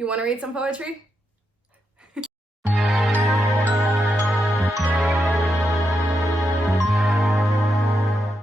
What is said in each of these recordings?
You want to read some poetry?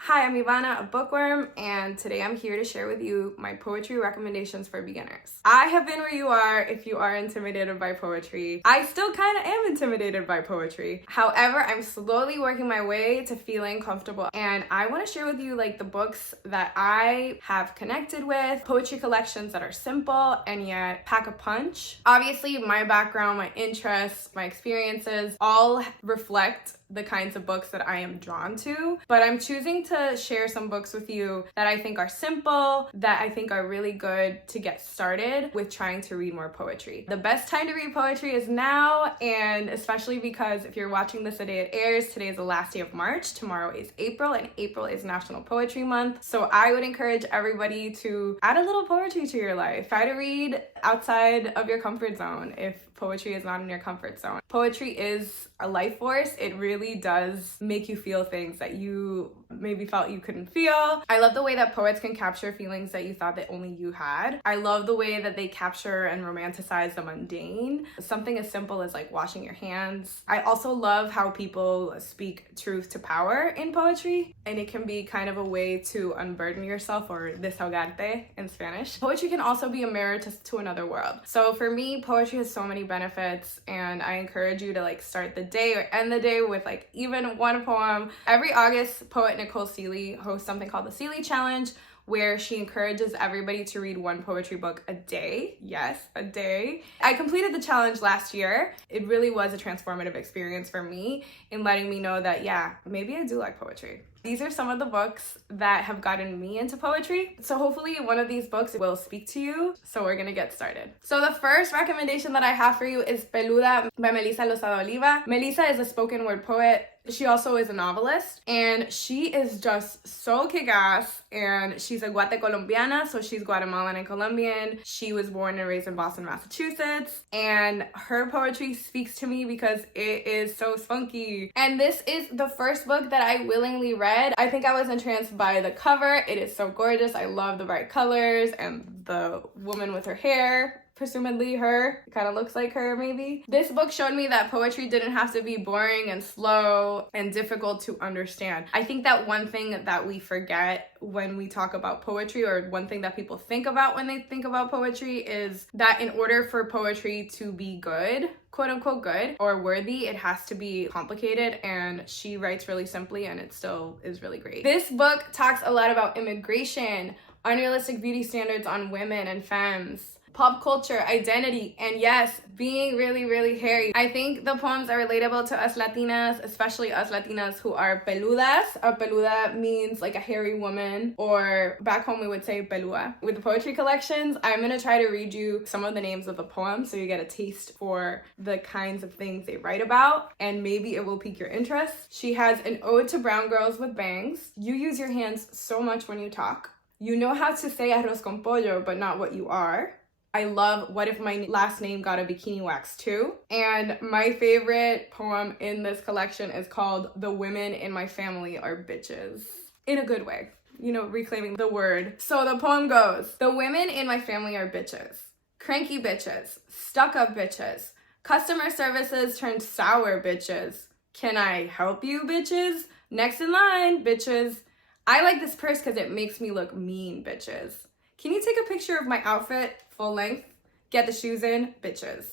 Hi, I'm Ivana, a bookworm, and today I'm here to share with you my poetry recommendations for beginners. I have been where you are if you are intimidated by poetry. I still kind of am intimidated by poetry. However, I'm slowly working my way to feeling comfortable, and I want to share with you like the books that I have connected with, poetry collections that are simple and yet pack a punch. Obviously, my background, my interests, my experiences all reflect the kinds of books that I am drawn to, but I'm choosing to share some books with you that I think are simple, that I think are really good to get started with trying to read more poetry. The best time to read poetry is now, and especially because if you're watching this the day it airs, today is the last day of March, tomorrow is April, and April is National Poetry Month. So I would encourage everybody to add a little poetry to your life. Try to read outside of your comfort zone if poetry is not in your comfort zone. Poetry is a life force. It really does make you feel things that you maybe felt you couldn't feel. I love the way that poets can capture feelings that you thought that only you had. I love the way that they capture and romanticize the mundane. Something as simple as like washing your hands. I also love how people speak truth to power in poetry, and it can be kind of a way to unburden yourself, or desahogarte in Spanish. Poetry can also be a mirror to another world. So for me, poetry has so many benefits, and I encourage you to like start the day or end the day with like even one poem. Every August, poet Nicole Sealey hosts something called the Sealey Challenge, where she encourages everybody to read one poetry book a day. Yes, a day. I completed the challenge last year. It really was a transformative experience for me in letting me know that, yeah, maybe I do like poetry. These are some of the books that have gotten me into poetry. So hopefully one of these books will speak to you. So we're gonna get started. So the first recommendation that I have for you is PELUDA by Melissa Lozada-Oliva. Melissa is a spoken word poet. She also is a novelist, and she is just so kick-ass, and she's a Guate-Colombiana, so she's Guatemalan and Colombian. She was born and raised in Boston, Massachusetts, and her poetry speaks to me because it is so spunky. And this is the first book that I willingly read. I think I was entranced by the cover. It is so gorgeous. I love the bright colors and the woman with her hair. Presumably her, kind of looks like her maybe. This book showed me that poetry didn't have to be boring and slow and difficult to understand. I think that one thing that we forget when we talk about poetry, or one thing that people think about when they think about poetry, is that in order for poetry to be good, quote unquote good, or worthy, it has to be complicated, and she writes really simply and it still is really great. This book talks a lot about immigration, unrealistic beauty standards on women and femmes, pop culture, identity, and yes, being really, really hairy. I think the poems are relatable to us Latinas, especially us Latinas who are peludas. A peluda means like a hairy woman, or back home we would say pelua. With the poetry collections, I'm gonna try to read you some of the names of the poems so you get a taste for the kinds of things they write about, and maybe it will pique your interest. She has an ode to brown girls with bangs. You use your hands so much when you talk. You know how to say arroz con pollo, but not what you are. I love What If My Last Name Got a Bikini Wax Too? And my favorite poem in this collection is called The Women in My Family Are Bitches. In a good way, you know, reclaiming the word. So the poem goes, the women in my family are bitches. Cranky bitches, stuck-up bitches, customer services turned sour bitches. Can I help you bitches? Next in line, bitches. I like this purse because it makes me look mean, bitches. Can you take a picture of my outfit, full length? Get the shoes in, bitches.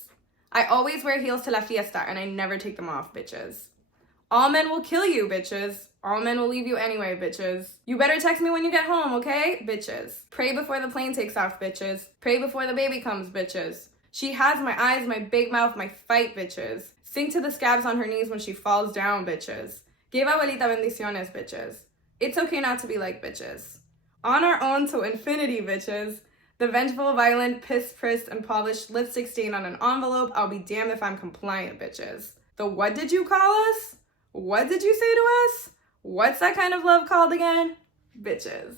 I always wear heels to la fiesta and I never take them off, bitches. All men will kill you, bitches. All men will leave you anyway, bitches. You better text me when you get home, okay? Bitches. Pray before the plane takes off, bitches. Pray before the baby comes, bitches. She has my eyes, my big mouth, my fight, bitches. Sing to the scabs on her knees when she falls down, bitches. Give abuelita bendiciones, bitches. It's okay not to be like bitches. On our own to infinity, bitches. The vengeful, violent, piss-prissed, and polished lipstick stain on an envelope. I'll be damned if I'm compliant, bitches. The what did you call us? What did you say to us? What's that kind of love called again? Bitches.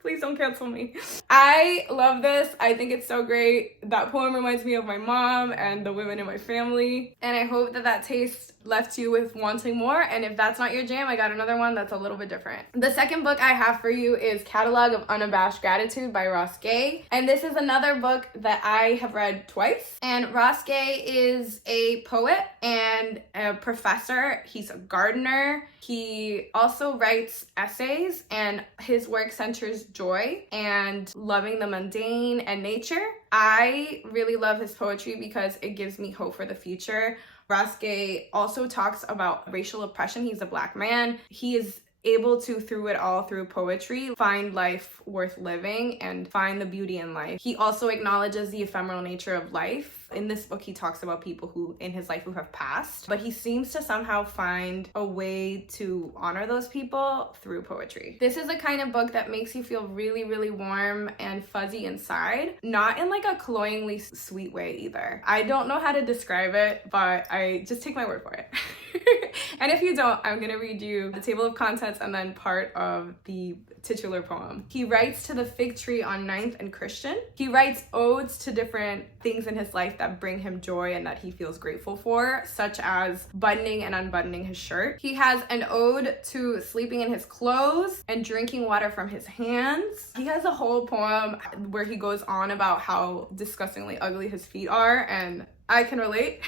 Please don't cancel me. I love this. I think it's so great. That poem reminds me of my mom and the women in my family. And I hope that that taste left you with wanting more. And if that's not your jam, I got another one that's a little bit different. The second book I have for you is Catalog of Unabashed Gratitude by Ross Gay. And this is another book that I have read twice. And Ross Gay is a poet and a professor. He's a gardener. He also writes essays, and his work centers joy and loving the mundane and nature. I really love his poetry because it gives me hope for the future. Ross Gay also talks about racial oppression. He's a Black man. He is able to, through it all, through poetry, find life worth living and find the beauty in life. He also acknowledges the ephemeral nature of life. In this book, he talks about people who in his life who have passed, but he seems to somehow find a way to honor those people through poetry. This is a kind of book that makes you feel really, really warm and fuzzy inside, not in like a cloyingly sweet way either. I don't know how to describe it, but I just take my word for it. And if you don't, I'm gonna read you the table of contents and then part of the titular poem. He writes to the fig tree on 9th and Christian. He writes odes to different things in his life that bring him joy and that he feels grateful for, such as buttoning and unbuttoning his shirt. He has an ode to sleeping in his clothes and drinking water from his hands. He has a whole poem where he goes on about how disgustingly ugly his feet are, and I can relate.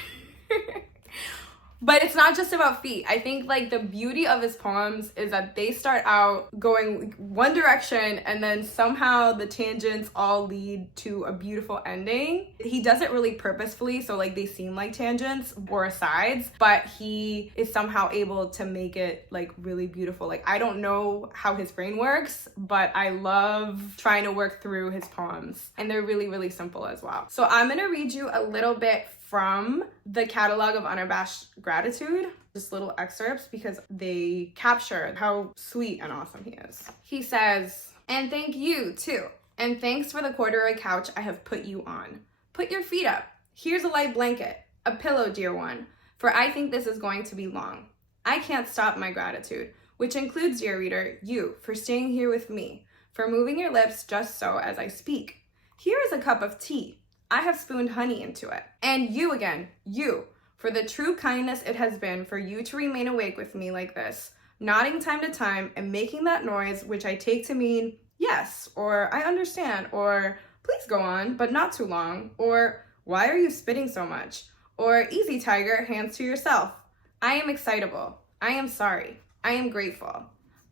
But it's not just about feet. I think like the beauty of his poems is that they start out going one direction and then somehow the tangents all lead to a beautiful ending. He does it really purposefully, so like they seem like tangents or asides, but he is somehow able to make it like really beautiful. Like I don't know how his brain works, but I love trying to work through his poems, and they're really, really simple as well. So I'm gonna read you a little bit from the Catalog of Unabashed Gratitude, just little excerpts because they capture how sweet and awesome he is. He says, "And thank you too, and thanks for the corduroy couch I have put you on. Put your feet up. Here's a light blanket, a pillow, dear one, for I think this is going to be long. I can't stop my gratitude, which includes, dear reader, you for staying here with me, for moving your lips just so as I speak. Here is a cup of tea. I have spooned honey into it. And you again, you, for the true kindness it has been for you to remain awake with me like this, nodding time to time and making that noise which I take to mean yes, or I understand, or please go on, but not too long, or why are you spitting so much, or easy tiger, hands to yourself. I am excitable. I am sorry. I am grateful.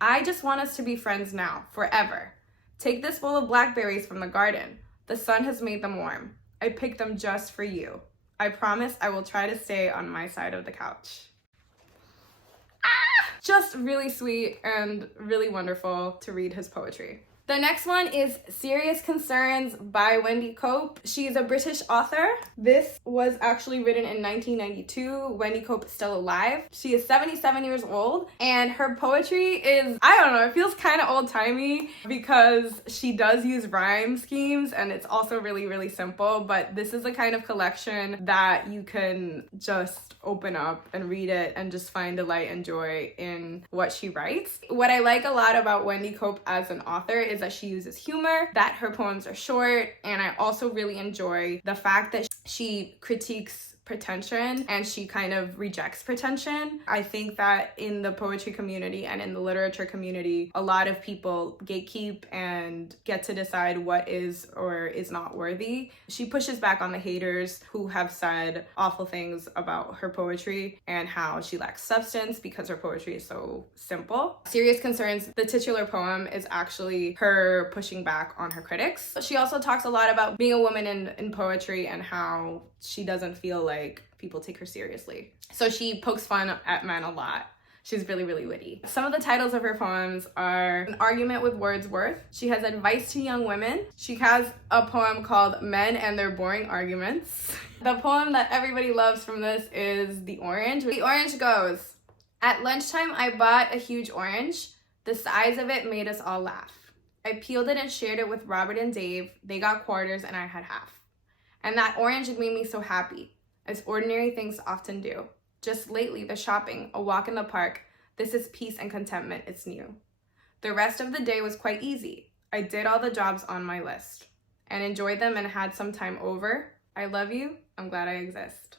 I just want us to be friends now, forever. Take this bowl of blackberries from the garden. The sun has made them warm. I picked them just for you. I promise I will try to stay on my side of the couch." Just really sweet and really wonderful to read his poetry. The next one is Serious Concerns by Wendy Cope. She's a British author. This was actually written in 1992. Wendy Cope is still alive. She is 77 years old, and her poetry is, I don't know, it feels kind of old-timey because she does use rhyme schemes, and it's also really, really simple, but this is the kind of collection that you can just open up and read it and just find delight and joy in what she writes. What I like a lot about Wendy Cope as an author is that she uses humor, that her poems are short, and I also really enjoy the fact that she critiques pretension and she kind of rejects pretension. I think that in the poetry community and in the literature community, a lot of people gatekeep and get to decide what is or is not worthy. She pushes back on the haters who have said awful things about her poetry and how she lacks substance because her poetry is so simple. Serious Concerns, the titular poem, is actually her pushing back on her critics. She also talks a lot about being a woman in poetry and how she doesn't feel like people take her seriously. So she pokes fun at men a lot. She's really, really witty. Some of the titles of her poems are An Argument with Wordsworth. She has Advice to Young Women. She has a poem called Men and Their Boring Arguments. The poem that everybody loves from this is The Orange. The orange goes, "At lunchtime, I bought a huge orange. The size of it made us all laugh. I peeled it and shared it with Robert and Dave. They got quarters and I had half. And that orange had made me so happy, as ordinary things often do. Just lately, the shopping, a walk in the park, this is peace and contentment, it's new. The rest of the day was quite easy. I did all the jobs on my list and enjoyed them and had some time over. I love you. I'm glad I exist."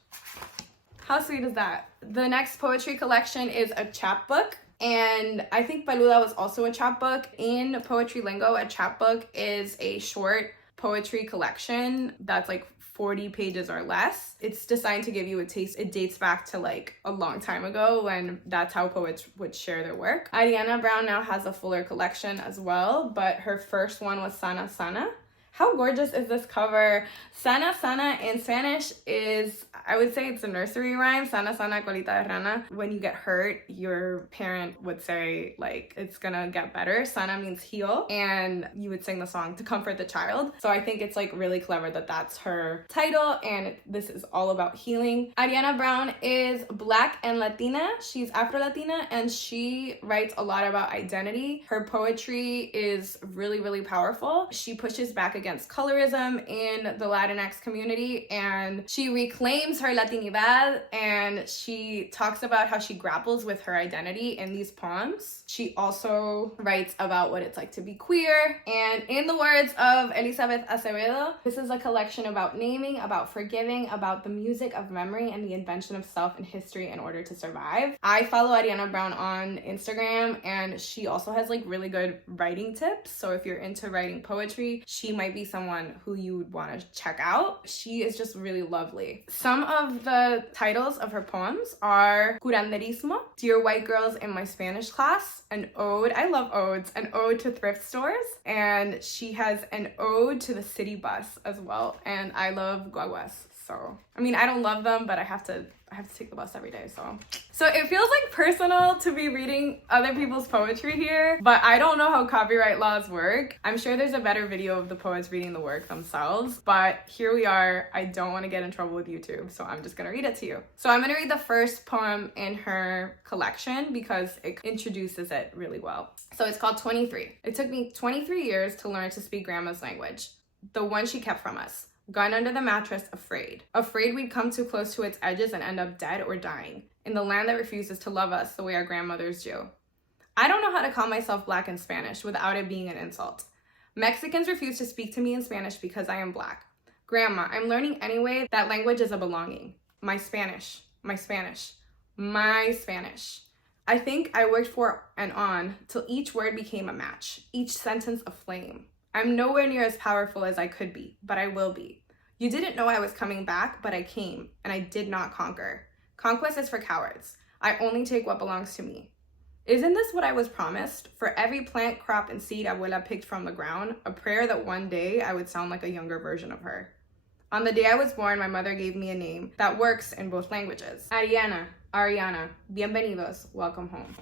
How sweet is that? The next poetry collection is a chapbook. And I think PELUDA was also a chapbook. In poetry lingo, a chapbook is a short poetry collection that's like 40 pages or less. It's designed to give you a taste. It dates back to like a long time ago when that's how poets would share their work. Ariana Brown now has a fuller collection as well, but her first one was Sana Sana. How gorgeous is this cover? Sana Sana in Spanish is, I would say it's a nursery rhyme. Sana Sana colita de rana. When you get hurt, your parent would say like, it's gonna get better. Sana means heal. And you would sing the song to comfort the child. So I think it's like really clever that that's her title. And this is all about healing. Ariana Brown is Black and Latina. She's Afro-Latina and she writes a lot about identity. Her poetry is really, really powerful. She pushes back against colorism in the Latinx community and she reclaims her Latinidad and she talks about how she grapples with her identity in these poems. She also writes about what it's like to be queer, and in the words of Elizabeth Acevedo, this is a collection about naming, about forgiving, about the music of memory and the invention of self and history in order to survive. I follow Ariana Brown on Instagram and she also has like really good writing tips, so if you're into writing poetry, she might be someone who you would want to check out. She is just really lovely. Some of the titles of her poems are Curanderismo, Dear White Girls in My Spanish Class, an ode, I love odes, an ode to thrift stores, and she has an ode to the city bus as well, and I love guaguas. So, I mean, I don't love them, but I have to take the bus every day, so it feels like personal to be reading other people's poetry here, but I don't know how copyright laws work. I'm sure there's a better video of the poets reading the work themselves, but here we are. I don't want to get in trouble with YouTube, so I'm just gonna read it to you. So I'm gonna read the first poem in her collection because it introduces it really well. So it's called 23. It took me 23 years to learn to speak grandma's language, the one she kept from us. Gone under the mattress, afraid. Afraid we'd come too close to its edges and end up dead or dying, in the land that refuses to love us the way our grandmothers do. I don't know how to call myself Black in Spanish without it being an insult. Mexicans refuse to speak to me in Spanish because I am Black. Grandma, I'm learning anyway that language is a belonging. My Spanish, my Spanish, my Spanish. I think I worked for and on till each word became a match, each sentence a flame. I'm nowhere near as powerful as I could be, but I will be. You didn't know I was coming back, but I came, and I did not conquer. Conquest is for cowards. I only take what belongs to me. Isn't this what I was promised? For every plant, crop, and seed Abuela picked from the ground, a prayer that one day I would sound like a younger version of her. On the day I was born, my mother gave me a name that works in both languages. Ariana, Ariana, bienvenidos, welcome home.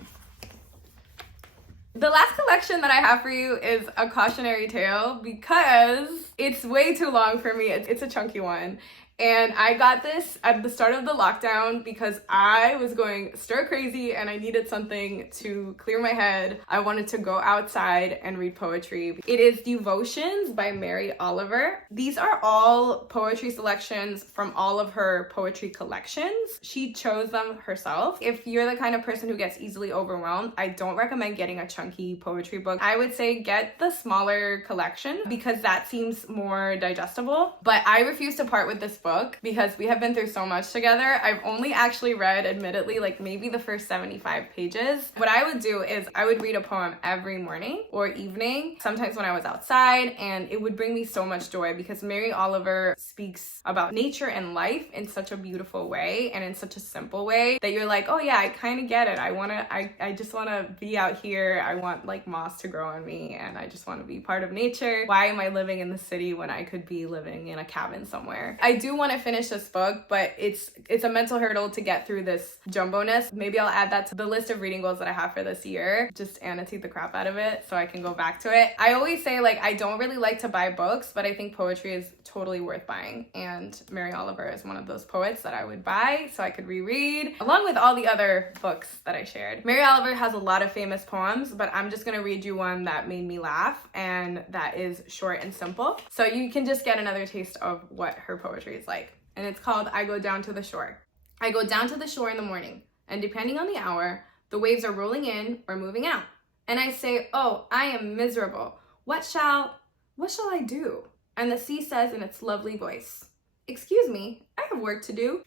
The last collection that I have for you is a cautionary tale because it's way too long for me. It's a chunky one. And I got this at the start of the lockdown because I was going stir crazy and I needed something to clear my head. I wanted to go outside and read poetry. It is Devotions by Mary Oliver. These are all poetry selections from all of her poetry collections. She chose them herself. If you're the kind of person who gets easily overwhelmed, I don't recommend getting a chunky poetry book. I would say get the smaller collection because that seems more digestible. But I refuse to part with this book because we have been through so much together. I've only actually read, admittedly, like maybe the first 75 pages. What I would do is I would read a poem every morning or evening, sometimes when I was outside, and it would bring me so much joy because Mary Oliver speaks about nature and life in such a beautiful way and in such a simple way that you're like, oh yeah, I kind of get it. I just want to be out here. I want like moss to grow on me and I just want to be part of nature. Why am I living in the city when I could be living in a cabin somewhere? I do want to finish this book, but it's a mental hurdle to get through this jumbo-ness. Maybe I'll add that to the list of reading goals that I have for this year. Just annotate the crap out of it so I can go back to it. I always say like I don't really like to buy books, but I think poetry is totally worth buying, and Mary Oliver is one of those poets that I would buy so I could reread along with all the other books that I shared. Mary Oliver has a lot of famous poems, but I'm just gonna read you one that made me laugh and that is short and simple so you can just get another taste of what her poetry is like. And it's called I Go Down to the Shore. I go down to the shore in the morning, and depending on the hour, the waves are rolling in or moving out. And I say, oh, I am miserable. What shall I do? And the sea says in its lovely voice, excuse me, I have work to do.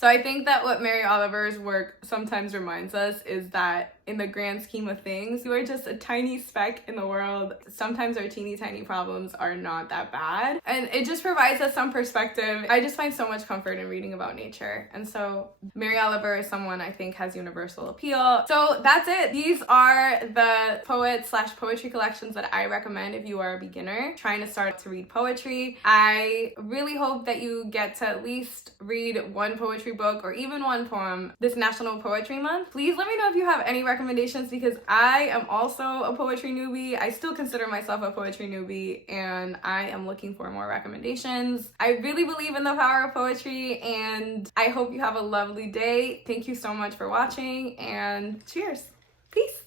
So I think that what Mary Oliver's work sometimes reminds us is that in the grand scheme of things, you are just a tiny speck in the world. Sometimes our teeny tiny problems are not that bad. And it just provides us some perspective. I just find so much comfort in reading about nature. And so Mary Oliver is someone I think has universal appeal. So that's it. These are the poet/poetry collections that I recommend if you are a beginner trying to start to read poetry. I really hope that you get to at least read one poetry book or even one poem this National Poetry Month. Please let me know if you have any recommendations, because I am also a poetry newbie. I still consider myself a poetry newbie, and I am looking for more recommendations. I really believe in the power of poetry, and I hope you have a lovely day. Thank you so much for watching, and cheers. Peace.